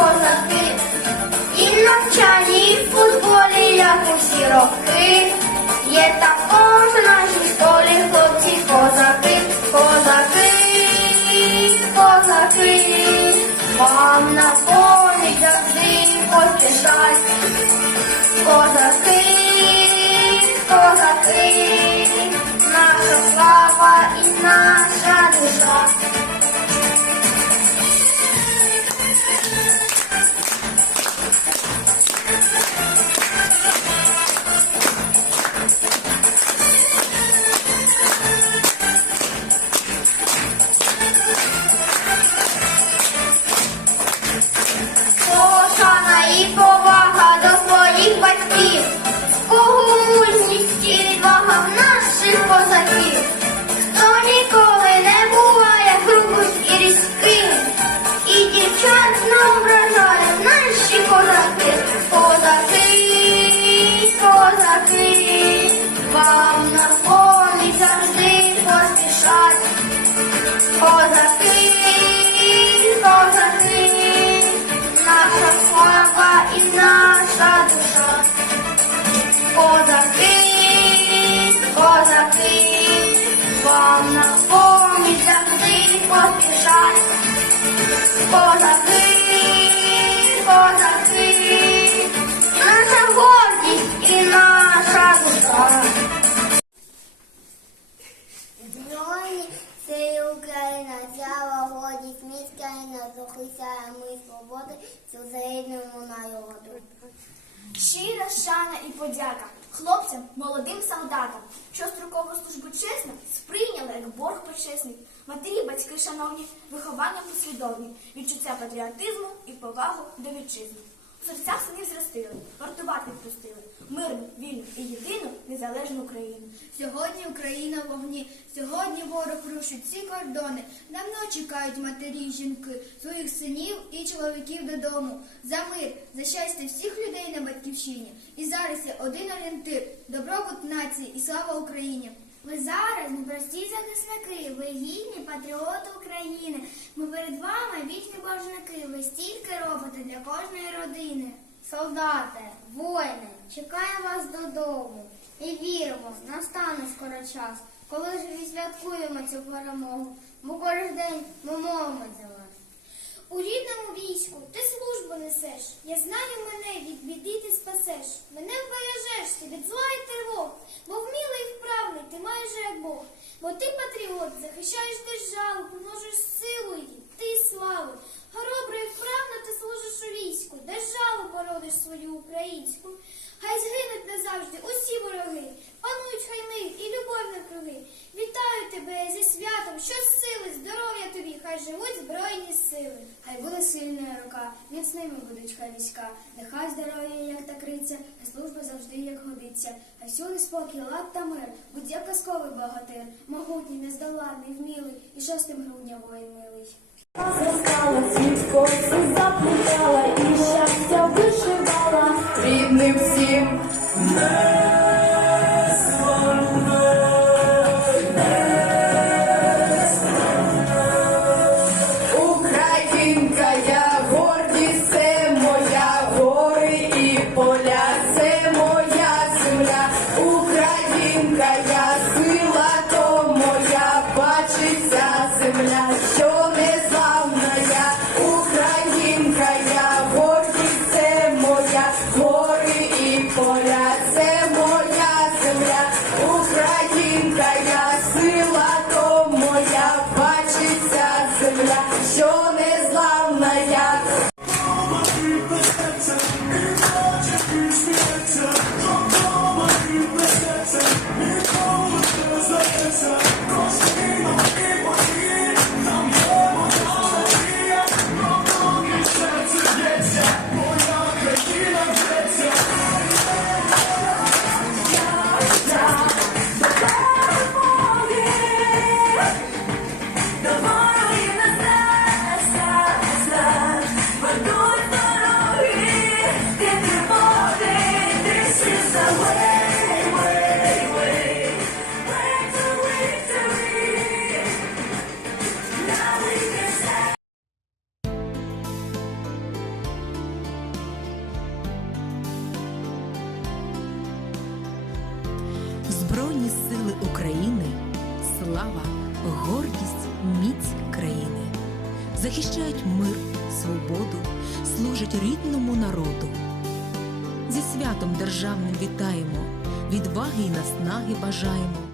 козаки. І в навчанні, і в футболі, як усі роки. Є також в нашій школі хлопці козаки, козаки, козаки. Вам на полі завжди поспішать. Козаки, Козаки, свободи, взаємному народу. Щира шана і подяка хлопцям, молодим солдатам, що строкову службу чесно сприйняли як борг почесний. Матері, батьки, шановні, виховання послідовні, відчуття патріотизму і повагу до вітчизни. У серцях синів зростили, вартувати відпустили, мирну, вільну і єдину незалежну Україну. Сьогодні Україна в вогні, сьогодні ворог рушить всі кордони. Давно чекають матері жінки, своїх синів і чоловіків додому. За мир, за щастя всіх людей на батьківщині. І зараз є один орієнтир, добробут нації і слава Україні. Ви зараз непрості захисники, ви гідні патріоти України. Ми перед вами вічні боржники, ви стільки робите для кожної родини. Солдати, воїни, чекаємо вас додому. І віримо, настане скоро час, коли ж відсвяткуємо цю перемогу, бо кожен день ми мовимо за вас. У рідному війську ти службу несеш. Я знаю мене від біди ти спасеш. Мене вбережеш ти від зла і тривог, бо вмілий і вправний ти майже як Бог. Бо ти патріот, захищаєш державу, помножиш силу її, ти славу. Хоробро і вправно ти служиш у війську, державу породиш свою українську. Хай назавжди усі вороги, панують хай мир і любов на круги. Вітаю тебе зі святом, що сили, здоров'я тобі, хай живуть збройні сили. Хай буде сильна рука, міцними будуть хай війська, нехай здоров'я, як та криця, хай служба завжди як годиться. Хай всюди спокій, лад та мир, будь як казковий богатир, могутній, нездоланний, вмілий, і 6 грудня воїн милий. Зростала, світ коси заплутала і щастя Gracias. Збройні сили України, слава, гордість, міць країни, захищають мир, свободу, служать рідному народу. Зі святом державним вітаємо, відваги і наснаги бажаємо.